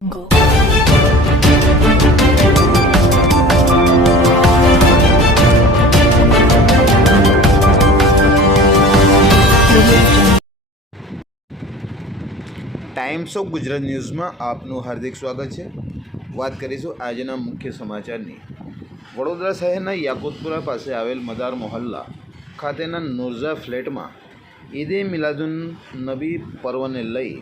Go. Times of Gujarat ન્યૂઝમાં આપનું હાર્દિક સ્વાગત છે. વાત કરીશું આજના મુખ્ય સમાચારની. વડોદરા શહેરના યાકુતપુરા પાસે આવેલ મદાર મોહલ્લા ખાતેના નુરઝા ફ્લેટમાં ઈદે મિલાદુન નબી પર્વને લઈ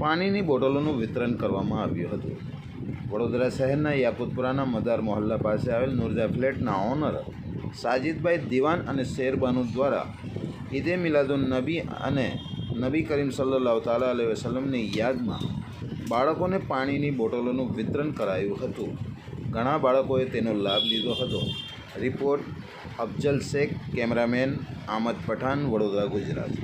પાણીની બોટલોનું વિતરણ કરવામાં આવ્યું હતું. વડોદરા શહેરના યાકુતપુરાના મદાર મોહલ્લા પાસે આવેલ નુરઝા ફ્લેટના ઓનર સાજિદભાઈ દિવાન અને શેરબાનુ દ્વારા ઈદે મિલાદુન નબી અને નબી કરીમ સલ્લલ્લાહુ તાલા અલૈહિ વસલ્લમની યાદમાં બાળકોને પાણીની બોટલોનું વિતરણ કરાયું હતું. ઘણા બાળકોએ તેનો લાભ લીધો હતો. Report Afzal Shaikh, cameraman Ahmad Pathan, Vadodara, Gujarat.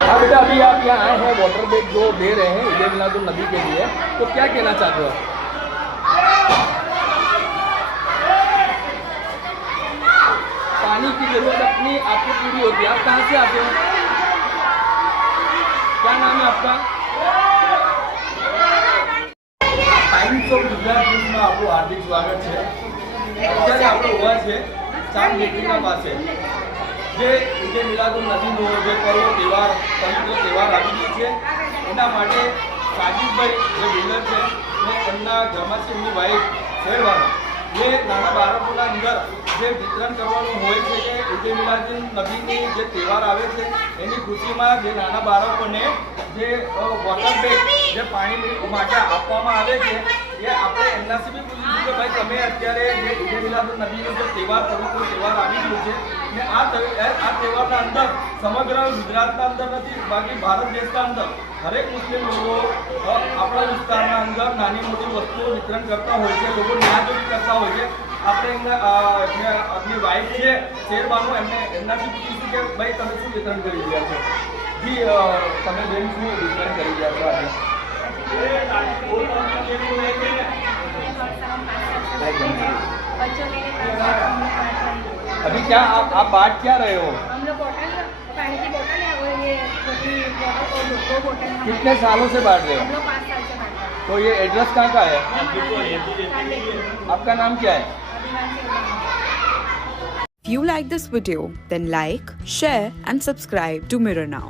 हाँ बेटा, अभी आप यहाँ आए हैं वाटर बैग जो दे रहे हैं ईद मिलादुन नबी के लिए, तो क्या कहना चाहते हो? पानी की जरूरत अपनी आपको पूरी होती है. आप कहाँ से आते हो? क्या नाम है आपका? ટાઈમ્સ ઓફ ગુજરાત ન્યૂઝમાં આપણું હાર્દિક સ્વાગત છે. અત્યારે આપણે ઉભા છે ચાંદ બેકરીના પાસે, જે ઈદે મિલાદુન નબીનો જે પર્વ તહેવાર પવિત્ર તહેવાર આવી ગયો છે, એના માટે સાજિદભાઈ જે બિલ્ડર છે ને એમના ઘરમાંથી એમની વાઈફ શેરબાનુ જે નાના બાળકોના અંદર જે વિતરણ કરવાનું હોય છે કે ઈદે મિલાદુન નબીની જે તહેવાર આવે છે એની ખુશીમાં જે નાના બાળકોને જે વોટર બેગ જે પાણી માટે આપવામાં આવે છે, એ આપણે એમનાથી બી પૂછ્યું કે ભાઈ તમે અત્યારે જે ઈદે મિલાદુન નબીનો જે તહેવાર પવિત્ર તહેવાર આવી ગયો છે ને આ તહેવારના અંદર સમગ્ર ગુજરાતના અંદર નથી, બાકી ભારત દેશના અંદર હરેક મુસ્લિમ લોકો આપણા વિસ્તારના અંદર નાની મોટી વસ્તુઓ વિતરણ કરતા હોય છે, લોકો ન્યાજોરી કરતા હોય છે. આપણે આપણી વાઈફ છે શેરબાનુ, એમનાથી પૂછીશું કે ભાઈ તમે શું વિતરણ કરી રહ્યા છો? જી, તમે બેન શું વિતરણ કરી રહ્યા છો આજે? अभी क्या आप बांट क्या रहे हो? हम लोग बोतल, पानी की बोतल है और ये छोटी बोतल और दो बोतल हम कितने सालों से बांट रहे हम हो? लोग 5 साल से बांट रहे तो ये एड्रेस कहाँ का है? हैं. आपका नाम क्या है? If you like this video, then like, share and subscribe to Mirror Now.